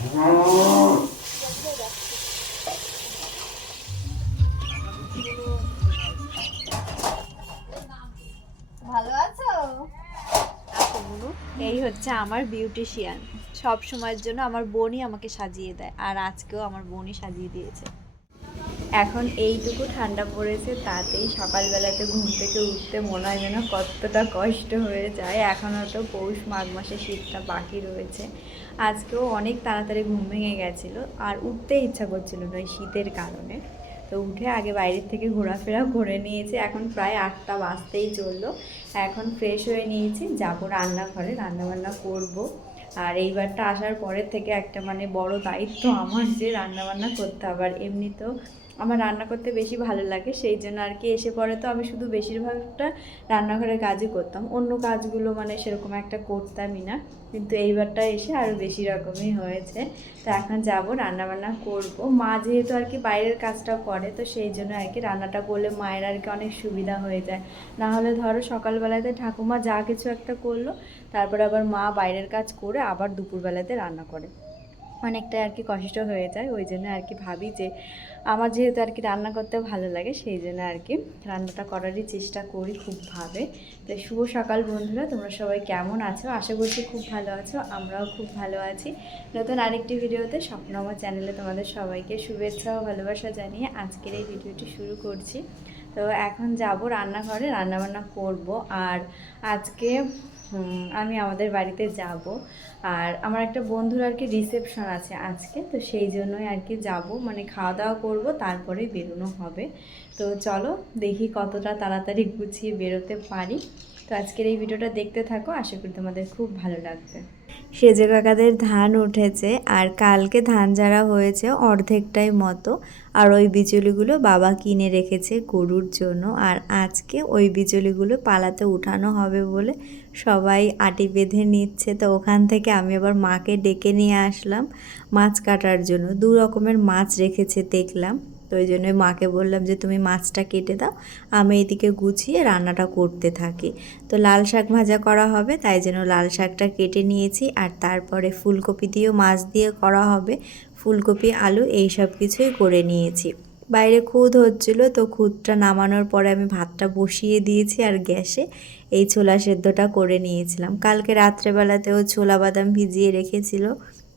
ভালো আছো? এই হচ্ছে আমার বিউটিশিয়ান সব সময়ের জন্য আমার বোনই আমাকে সাজিয়ে দেয়, আর আজকেও আমার বোনই সাজিয়ে দিয়েছে। এখন এইটুকু ঠান্ডা পড়েছে তাতেই সকালবেলাতে ঘুম থেকে উঠতে মনে হয় যেন কতটা কষ্ট হয়ে যায়। এখনও তো পৌষ মাঘ মাসে শীতটা বাকি রয়েছে। আজকেও অনেক তাড়াতাড়ি ঘুম ভেঙে গেছিল আর উঠতে ইচ্ছা করছিল না শীতের কারণে। তো উঠে আগে বাইরের থেকে ঘোরাফেরা করে নিয়েছি। এখন প্রায় আটটা বাজতেই চলল। এখন ফ্রেশ হয়ে নিয়েছি। যাব রান্নাঘরে, রান্নাবান্না করব। আর এইবারটা আসার পরের থেকে একটা মানে বড় দায়িত্ব আমার যে রান্নাবান্না করতে হবে। আর এমনিতেও আমার রান্না করতে বেশি ভালো লাগে, সেই জন্য আর কি এসে পরে তো আমি শুধু বেশিরভাগটা রান্নাঘরের কাজই করতাম। অন্য কাজগুলো মানে সেরকম একটা করতামই না। কিন্তু এইবারটা এসে আরও বেশি রকমই হয়েছে। তো এখন যাব, রান্নাবান্না করব। মা যেহেতু আর কি বাইরের কাজটা করে, তো সেই জন্য আর কি রান্নাটা করলে মায়ের আর কি অনেক সুবিধা হয়ে যায়। না হলে ধরো সকালবেলাতে ঠাকুমা যা কিছু একটা করল, তারপরে আবার মা বাইরের কাজ করে আবার দুপুরবেলাতে রান্না করে। অনেকটা আর কি কষ্ট হয়ে যায়, ওই জন্য আর কি ভাবি যে আমার যেহেতু আর কি রান্না করতে ভালো লাগে, সেই জন্য আর কি রান্নাটা করারই চেষ্টা করি খুব ভাবে। তো শুভ সকাল বন্ধুরা, তোমরা সবাই কেমন আছো? আশা করছি খুব ভালো আছো, আমরাও খুব ভালো আছি। নতুন আরেকটি ভিডিওতে স্বপ্ন আমার চ্যানেলে তোমাদের সবাইকে শুভেচ্ছা ও ভালোবাসা জানিয়ে আজকের এই ভিডিওটি শুরু করছি। তো এখন যাব রান্নাঘরে, রান্নাবান্না করব। আর আজকে আমি আমাদের বাড়িতে যাব। আর আমার একটা বন্ধুর আর কি রিসেপশন আছে আজকে, তো সেই জন্যই আর কি যাব। মানে খাওয়া দাওয়া করব, তারপরে বেরোনো হবে। তো চলো, দেখি কতটা তাড়াতাড়ি গুছিয়ে বেরোতে পারি। তো আজকের এই ভিডিওটা দেখতে থাকো, আশা করি তোমাদের খুব ভালো লাগবে। সেজে কাকাদের ধান উঠেছে, আর কালকে ধান যারা হয়েছে অর্ধেকটাই মতো। আর ওই বিচুলিগুলো বাবা কিনে রেখেছে গরুর জন্য, আর আজকে ওই বিচুলিগুলো পালাতে উঠানো হবে বলে সবাই আটি বেঁধে নিচ্ছে, তো ওখান থেকে আমি আবার মাকে ডেকে নিয়ে আসলাম মাছ কাটার জন্য। দু রকমের মাছ রেখেছে দেখলাম, তো ওই জন্য মাকে বললাম যে, তুমি মাছটা কেটে দাও, আমি এদিকে গুছিয়ে রান্নাটা করতে থাকি। তো লাল শাক ভাজা করা হবে, তাই জন্য লাল শাকটা কেটে নিয়েছি, আর তারপরে ফুলকপি দিয়েও মাছ দিয়ে করা হবে। ফুলকপি, আলু, এই সব কিছুই করে নিয়েছি। বাইরে খুদ হচ্ছিল, তো খুদটা নামানোর পরে আমি ভাতটা বসিয়ে দিয়েছি আর গ্যাসে। এই ছোলা সেদ্ধটা করে নিয়েছিলাম। কালকে রাত্রেবেলাতেও ছোলা বাদাম ভিজিয়ে রেখেছিল,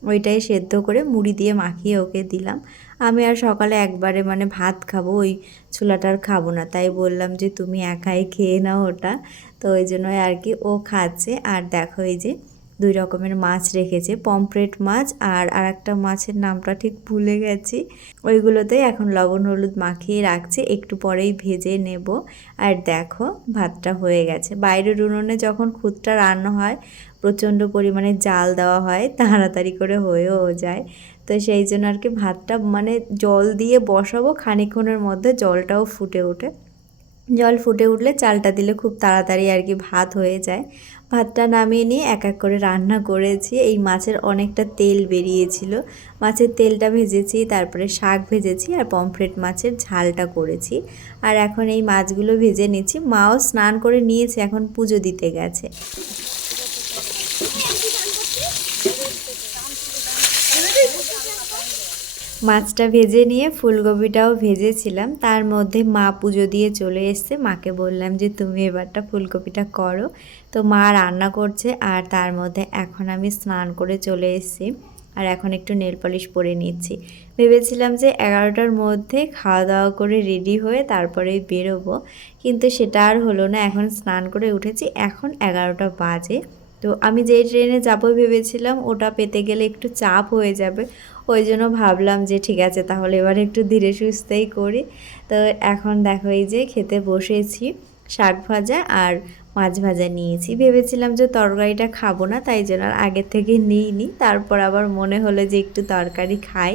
ওইটাই সেদ্ধ করে মুড়ি দিয়ে মাখিয়ে ওকে দিলাম। আমি আর সকালে একবারে মানে ভাত খাব, ওই ছোলাটার খাব না। তাই বললাম যে, তুমি একাই খেয়ে নাও ওটা। তো ওই জন্য আর কি ও খাচ্ছে। আর দেখো এই যে দুই রকমের মাছ রেখেছে, পমফ্রেট মাছ আর আরেকটা মাছের নামটা ঠিক ভুলে গেছি। ওইগুলোতে এখন লবণ হলুদ মাখিয়ে রাখছে, একটু পরেই ভেজে নেব। আর দেখো, ভাতটা হয়ে গেছে। বাইরের উনুনে যখন খুদটা রান্না হয়, প্রচণ্ড পরিমাণে জাল দেওয়া হয়, তাড়াতাড়ি করে হয়েও যায়। তো সেই জন্য আর কি ভাতটা মানে জল দিয়ে বসাবো, খানিক্ষণের মধ্যে জলটাও ফুটে ওঠে। জল ফুটে উঠলে চালটা দিলে খুব তাড়াতাড়ি আর কি ভাত হয়ে যায়। ভাতটা নামিয়ে নিয়ে এক এক করে রান্না করেছি। এই মাছের অনেকটা তেল বেরিয়েছিল। মাছের তেলটা ভেজেছি, তারপরে শাক ভেজেছি আর পমফ্রেট মাছের ঝালটা করেছি। আর এখন এই মাছগুলো ভেজে নিচ্ছি। মাও স্নান করে নিয়েছে, এখন পুজো দিতে গেছে। মাছটা ভেজে নিয়ে ফুলকপিটাও ভেজেছিলাম। তার মধ্যে মা পুজো দিয়ে চলে এসছে। মাকে বললাম যে, তুমি এবারটা ফুলকপিটা করো। তো মা রান্না করছে আর তার মধ্যে এখন আমি স্নান করে চলে এসেছি আর এখন একটু নেল পলিশ পরে নিচ্ছি। ভেবেছিলাম যে, এগারোটার মধ্যে খাওয়া দাওয়া করে রেডি হয়ে তারপরেই বেরোবো। কিন্তু সেটা আর হলো না, এখন স্নান করে উঠেছি। এখন এগারোটা বাজে। তো আমি যেই ট্রেনে যাব ভেবেছিলাম, ওটা পেতে গেলে একটু চাপ হয়ে যাবে। ওই জন্য ভাবলাম যে ঠিক আছে, তাহলে এবার একটু ধীরে সুস্থেই করি। তো এখন দেখো এই যে খেতে বসেছি, শাক ভাজা আর মাছ ভাজা নিয়েছি। ভেবেছিলাম যে তরকারিটা খাব না, তাই জন্য আর আগের থেকে নিইনি। তারপর আবার মনে হলো যে একটু তরকারি খাই।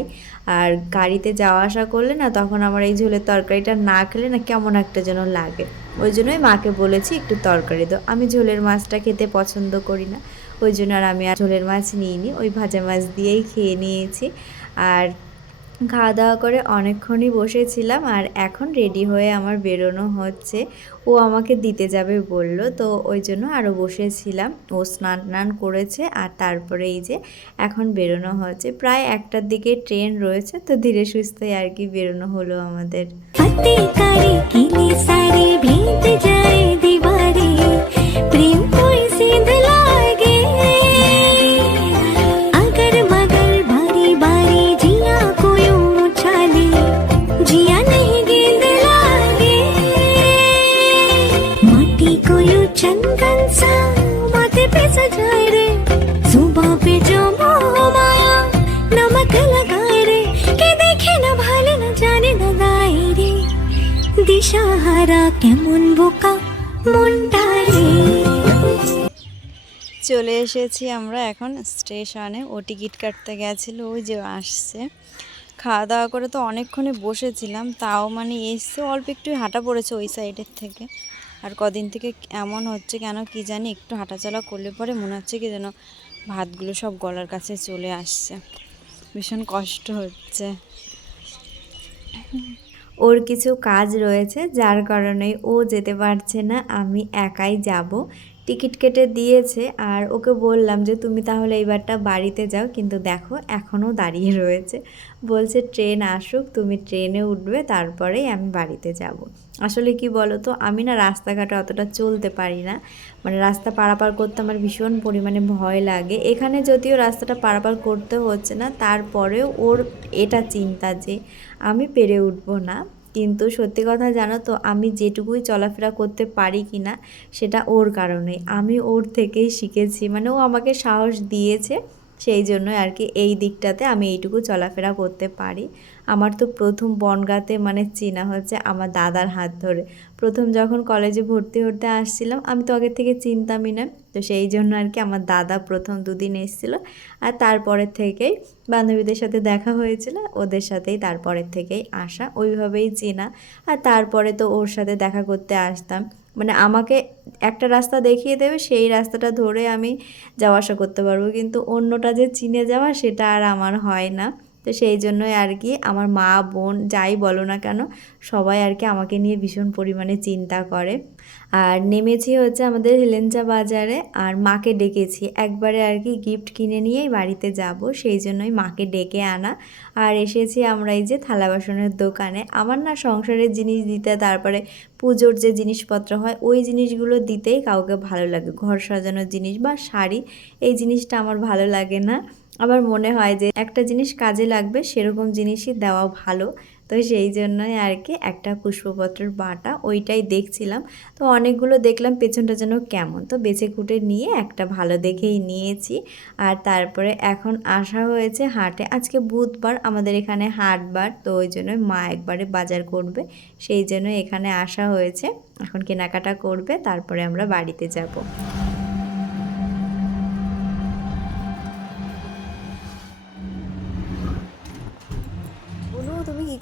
আর গাড়িতে যাওয়া আসা করলে না, তখন আমার এই ঝোলের তরকারিটা না খেলে না কেমন একটা যেন লাগে। ওই জন্যই মাকে বলেছি একটু তরকারি দাও। আমি ঝোলের মাছটা খেতে পছন্দ করি না। ওই জন্য আর আমি আর ঝোলের মাছ নিইনি, ওই ভাজা মাছ দিয়েই খেয়ে নিয়েছি। আর খাওয়া দাওয়া করে অনেকক্ষণই বসেছিলাম আর এখন রেডি হয়ে আমার বেরোনো হচ্ছে। ও আমাকে দিতে যাবে বলল, তো ওই জন্য আরও বসেছিলাম। ও স্নান টান করেছে আর তারপরে এই যে এখন বেরোনো হচ্ছে। প্রায় একটার দিকে ট্রেন রয়েছে, তো ধীরে সুস্থই আর কি বেরোনো হলো আমাদের। দিশাহারা কেমন বোকা? মনটা চলে এসেছি আমরা এখন স্টেশনে। ও টিকিট কাটতে গেছিল, ওই যে আসছে। খাওয়া দাওয়া করে তো অনেকক্ষণে বসেছিলাম, তাও মানে এসছে, অল্প একটু হাঁটা পড়েছে ওই সাইডের থেকে। আর কদিন থেকে এমন হচ্ছে কেন কি জানি, একটু হাঁটাচলা করলে পরে মনে হচ্ছে কি যেন ভাতগুলো সব গলার কাছে চলে আসছে। ভীষণ কষ্ট হচ্ছে। ওর কিছু কাজ রয়েছে যার কারণে ও যেতে পারছে না আমি একাই যাব। টিকিট কেটে দিয়েছে আর ওকে বললাম যে, তুমি তাহলে এইবারটা বাড়িতে যাও, কিন্তু দেখো এখনও দাঁড়িয়ে রয়েছে। বলছে, ট্রেন আসুক, তুমি ট্রেনে উঠবে, তারপরেই আমি বাড়িতে যাব। আসলে কি বলো তো আমি না রাস্তাঘাটে অতটা চলতে পারি না। মানে রাস্তা পারাপার করতে আমার ভীষণ পরিমাণে ভয় লাগে। এখানে যদিও রাস্তাটা পারাপার করতে হচ্ছে না, তারপরেও ওর এটা চিন্তা যে, আমি পেরে উঠবো না। কিন্তু সত্যি কথা জানো তো, আমি যেটুকুই চলাফেরা করতে পারি কি না সেটা ওর কারণে। আমি ওর থেকেই শিখেছি মানে ও আমাকে সাহস দিয়েছে সেই জন্য আর কি এই দিকটাতে আমি এইটুকু চলাফেরা করতে পারি। আমার তো প্রথম বনগাতে মানে চেনা হচ্ছে আমার দাদার হাত ধরে। প্রথম যখন কলেজে ভর্তি হতে আসছিলাম, আমি তো আগের থেকে চিনতামই না। তো সেই জন্য আর কি আমার দাদা প্রথম দুদিন এসেছিল আর তারপরের থেকেই বান্ধবীদের সাথে দেখা হয়েছিল, ওদের সাথেই তারপরের থেকেই আসা, ওইভাবেই চেনা। আর তারপরে তো ওর সাথে দেখা করতে আসতাম। মানে আমাকে একটা রাস্তা দেখিয়ে দেবে, সেই রাস্তাটা ধরে আমি যাওয়া আসা করতে পারব। কিন্তু অন্যটা যে চিনে যাওয়া, সেটা আর আমার হয় না। তো সেই জন্যই আর কি আমার মা, বোন যাই বলো না কেন, সবাই আর কি আমাকে নিয়ে ভীষণ পরিমাণে চিন্তা করে। আর নেমেছি হচ্ছে আমাদের হেলেঞ্চা বাজারে আর মাকে ডেকেছি। একবারে আর কি গিফট কিনে নিয়েই বাড়িতে যাব, সেই জন্যই মাকে ডেকে আনা। আর এসেছি আমরা এই যে থালা বাসনের দোকানে। আমার না সংসারের জিনিস দিতে, তারপরে পুজোর যে জিনিসপত্র হয়, ওই জিনিসগুলো দিতেই কাউকে ভালো লাগে। ঘর সাজানোর জিনিস বা শাড়ি, এই জিনিসটা আমার ভালো লাগে না। আবার মনে হয় যে একটা জিনিস কাজে লাগবে, সেরকম জিনিসই দেওয়া ভালো। তো সেই জন্যই আর কি একটা পুষ্পপত্রের বাটা ওইটাই দেখছিলাম। তো অনেকগুলো দেখলাম, পেছনটা যেন কেমন। তো বেছে কুটে নিয়ে একটা ভালো দেখেই নিয়েছি। আর তারপরে এখন আসা হয়েছে হাটে। আজকে বুধবার আমাদের এখানে হাটবার, তো ওই জন্য মা একবারে বাজার করবে। সেই জন্য এখানে আসা হয়েছে। এখন কেনাকাটা করবে, তারপরে আমরা বাড়িতে যাব।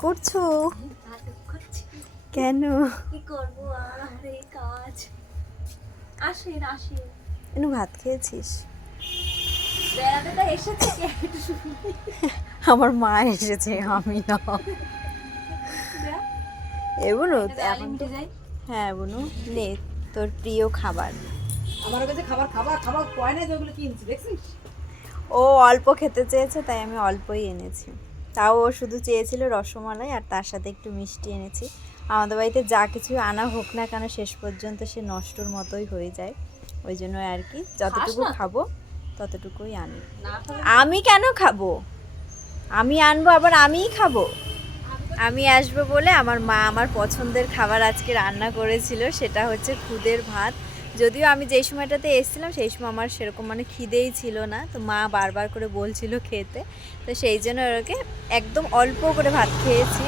করছ? কেন? কি করব? আর এই কাজ। আসেন আসেন। এনু ভাত খেয়েছিস? বেড়াতে তো এসেছে। আমার মা এসেছে আমি না। এ বুনু এখন তো যাই। হ্যাঁ বুনু নে তোর প্রিয় খাবার। আমার কাছে খাবার খাবার খাবার কয় না যেগুলো কিনছি দেখছিস? ও অল্প খেতে চেয়েছে তাই আমি অল্পই এনেছি। তাও ও শুধু চেয়েছিল রসমালাই আর তার সাথে একটু মিষ্টি এনেছি। আমাদের বাড়িতে যা কিছু আনা হোক না কেন শেষ পর্যন্ত সে নষ্টর মতোই হয়ে যায়। ওই জন্য আর কি যতটুকু খাব ততটুকুই আনি। আমি কেন খাব? আমি আনব আবার আমিই খাব? আমি আসব বলে আমার মা আমার পছন্দের খাবার আজকে রান্না করেছিল সেটা হচ্ছে খুদের ভাত। যদিও আমি যেই সময়টাতে এসেছিলাম, সেই সময় আমার সেরকম মানে খিদেই ছিল না। তো মা বারবার করে বলছিল খেতে। তো সেই জন্য ওকে একদম অল্প করে ভাত খেয়েছি।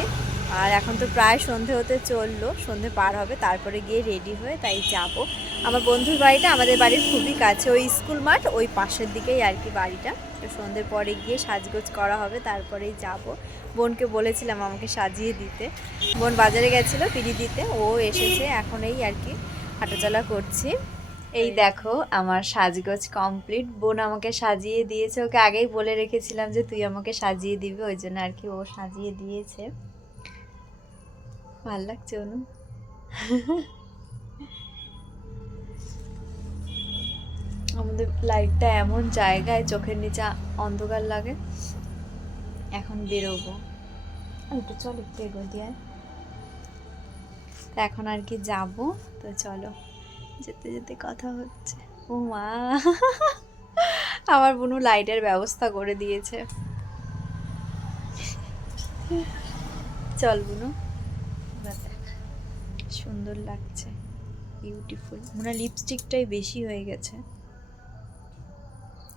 আর এখন তো প্রায় সন্ধে হতে চলল, সন্ধে পার হবে, তারপরে গিয়ে রেডি হয়ে তাই যাব। আমার বন্ধুর বাড়িটা আমাদের বাড়ির খুবই কাছে, ওই স্কুল মাঠ, ওই পাশের দিকেই আর কি বাড়িটা। তো সন্ধ্যের পরে গিয়ে সাজগোজ করা হবে, তারপরেই যাব। বোনকে বলেছিলাম আমাকে সাজিয়ে দিতে। বোন বাজারে গেছিল, পিড়ি দিতে, ও এসেছে, এখন এই আর কি হাঁটাচলা করছি। এই দেখো আমার সাজগোজ কমপ্লিট বোন আমাকে সাজিয়ে দিয়েছে। ওকে আগেই বলে রেখেছিলাম যে তুই আমাকে সাজিয়ে দিবি। ওই জন্য আর কি ও সাজিয়ে দিয়েছে। ভালো লাগছে অনু। আমাদের লাইটটা এমন জায়গায় চোখের নিচে অন্ধকার লাগে। এখন বেরোবো। একটু চল একটু এগো দিয়ে। তো এখন আর কি যাব। তো চলো, যেতে যেতে কথা হচ্ছে। ও মা, আমার বোনু লাইটের ব্যবস্থা করে দিয়েছে। চল বুনু সুন্দর লাগছে বিউটিফুল মনে লিপস্টিকটাই বেশি হয়ে গেছে।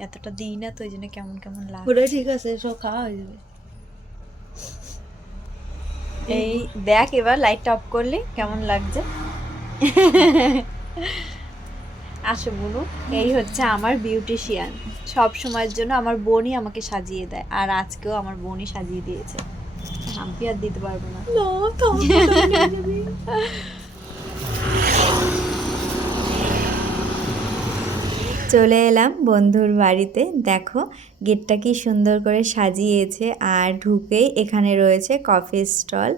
এতটা দিই না তো, ওই জন্য কেমন কেমন লাগে ঠিক আছে, সব খাওয়া হয়ে যাবে। এই দেখ এবার লাইটটা অফ করলে, কেমন লাগছে? আসো বুনু, এই হচ্ছে আমার বিউটিশিয়ান সব সময়ের জন্য আমার বোনই আমাকে সাজিয়ে দেয়, আর আজকেও আমার বোনই সাজিয়ে দিয়েছে। আমি আর দিতে পারব না। চলে এলাম বন্ধুর বাড়িতে। দেখো, গেটটা কি সুন্দর করে সাজিয়েছে আর ঢুকেই এখানে রয়েছে কফি স্টল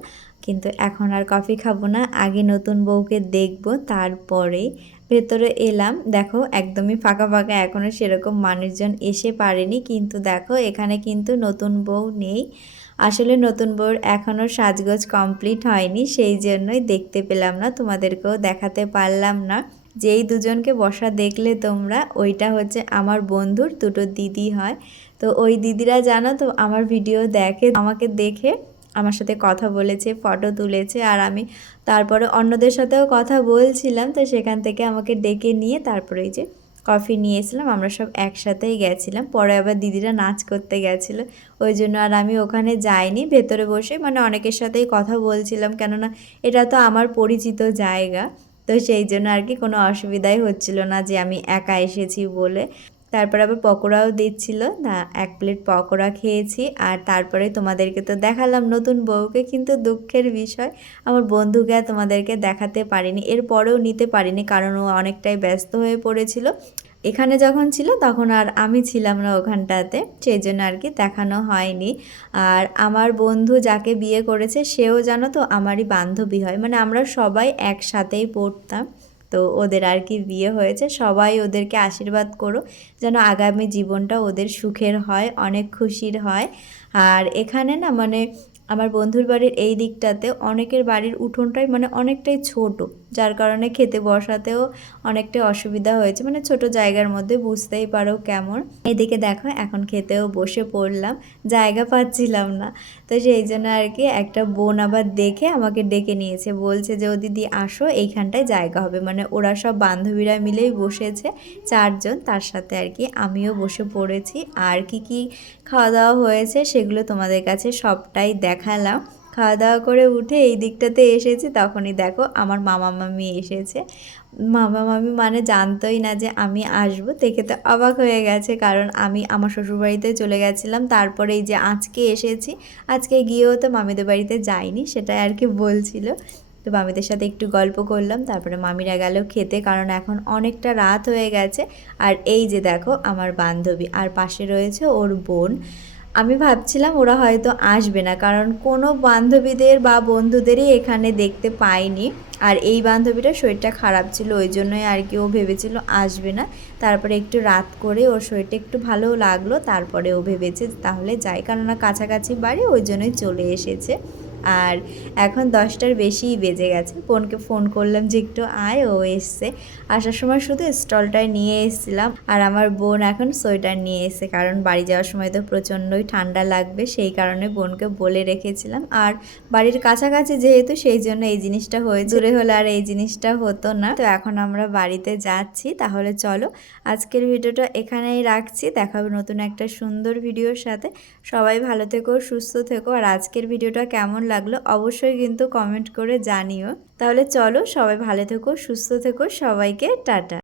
কিন্তু এখন আর কফি খাব না, আগে নতুন বউকে দেখব তারপরেই ভেতরে এলাম। দেখো, একদমই ফাঁকা ফাঁকা এখনও সেরকম মানুষজন এসে পারেনি। কিন্তু দেখো, এখানে কিন্তু নতুন বউ নেই। আসলে নতুন বউর এখনও সাজগোজ কমপ্লিট হয়নি, সেই জন্যই দেখতে পেলাম না, তোমাদেরকেও দেখাতে পারলাম না। যেই দুজনকে বসা দেখলে তোমরা, ওইটা হচ্ছে আমার বন্ধুর, দুটো দিদি হয়। তো ওই দিদিরা জানো তো, আমার ভিডিও দেখে, আমাকে দেখে আমার সাথে কথা বলেছে, ফটো তুলেছে আর আমি তারপরে অন্যদের সাথেও কথা বলছিলাম। তো সেখান থেকে আমাকে ডেকে নিয়ে তারপরে যে কফি নিয়ে এসেছিলাম, আমরা সব একসাথেই গেছিলাম। পরে আবার দিদিরা নাচ করতে গেছিল, ওই জন্য আর আমি ওখানে যাইনি। ভেতরে বসে মানে অনেকের সাথেই কথা বলছিলাম, কেননা এটা তো আমার পরিচিত জায়গা। তো সেই জন্য আর কি কোনো অসুবিধাই হচ্ছিল না যে আমি একা এসেছি বলে। তারপর আবার পকোড়াও দিচ্ছিল। না এক প্লেট পকোড়া খেয়েছি। আর তারপরে তোমাদেরকে তো দেখালাম নতুন বউকে, কিন্তু দুঃখের বিষয়, আমার বন্ধুকে তোমাদেরকে দেখাতে পারিনি। এরপরেও নিতে পারিনি, কারণ ও অনেকটাই ব্যস্ত হয়ে পড়েছিল। এখানে যখন ছিল তখন আর আমি ছিলাম না ওখানটাতে, সেই জন্য আর কি দেখানো হয়নি। আর আমার বন্ধু যাকে বিয়ে করেছে সেও জানো তো আমারই বান্ধবী হয় মানে আমরা সবাই একসাথেই পড়তাম। তো ওদের আর কি বিয়ে হয়েছে, সবাই ওদেরকে আশীর্বাদ করো যেন আগামী জীবনটা ওদের সুখের হয়, অনেক খুশির হয়। আর এখানে না মানে আমার বন্ধুর বাড়ির এই দিকটাতে অনেকের বাড়ির উঠোনটাই মানে অনেকটাই ছোট। যার কারণে খেতে বসাতেও অনেকটাই অসুবিধা হয়েছে। মানে ছোট জায়গার মধ্যে বুঝতেই পারো কেমন। এদিকে দেখো, এখন খেতেও বসে পড়লাম, জায়গা পাচ্ছিলাম না। তো সেই জন্য আর কি একটা বোন আবার দেখে আমাকে ডেকে নিয়েছে। বলছে যে, ও দিদি, আসো, এইখানটায় জায়গা হবে। মানে ওরা সব বান্ধবীরা মিলেই বসেছে চারজন। তার সাথে আর কি আমিও বসে পড়েছি। আর কি কি খাওয়া দাওয়া হয়েছে সেগুলো তোমাদের কাছে সবটাই দেখালাম। খাওয়া দাওয়া করে উঠে এই দিকটাতে এসেছি। তখনই দেখো আমার মামা মামি এসেছে। মামা মামি মানে জানতোই না যে আমি আসব। দেখে তো অবাক হয়ে গেছে কারণ আমি আমার শ্বশুরবাড়িতে চলে গেছিলাম। তারপরে এই যে আজকে এসেছি, আজকে গিয়েও তো মামিদের বাড়িতে যাইনি, সেটাই আর কি বলছিল। তো মামিদের সাথে একটু গল্প করলাম, তারপরে মামিরা গেল খেতে কারণ এখন অনেকটা রাত হয়ে গেছে। আর এই যে দেখো আমার বান্ধবী, আর পাশে রয়েছে ওর বোন। আমি ভাবছিলাম ওরা হয়তো আসবে না, কারণ কোনো বান্ধবীদের বা বন্ধুদেরই এখানে দেখতে পাইনি। আর এই বান্ধবীটার শরীরটা খারাপ ছিল, ওই জন্যই আর কি ও ভেবেছিল আসবে না। তারপরে একটু রাত করে ওর শরীরটা একটু ভালো লাগল, তারপরে ও ভেবেছে তাহলে যাই, কেননা কাছাকাছি বাড়ি, ওই জন্যই চলে এসেছে। আর এখন দশটার বেশিই বেজে গেছে। বোনকে ফোন করলাম যে একটু আয়, ও এসছে। আসার সময় শুধু স্টলটায় নিয়ে এসেছিলাম আর আমার বোন এখন সোয়েটার নিয়ে এসছে। কারণ বাড়ি যাওয়ার সময় তো প্রচণ্ডই ঠান্ডা লাগবে, সেই কারণে বোনকে বলে রেখেছিলাম। আর বাড়ির কাছাকাছি যেহেতু, সেই জন্য এই জিনিসটা হয়ে দূরে হলে আর এই জিনিসটা হতো না। তো এখন আমরা বাড়িতে যাচ্ছি, তাহলে চলো আজকের ভিডিওটা এখানেই রাখছি। দেখা হবে নতুন একটা সুন্দর ভিডিওর সাথে। সবাই ভালো থেকো, সুস্থ থেকো। আর আজকের ভিডিওটা কেমন লাগল অবশ্যই কিন্তু কমেন্ট করে জানিও। তাহলে চলো সবাই ভালো থেকো, সুস্থ থেকো, সবাইকে টাটা।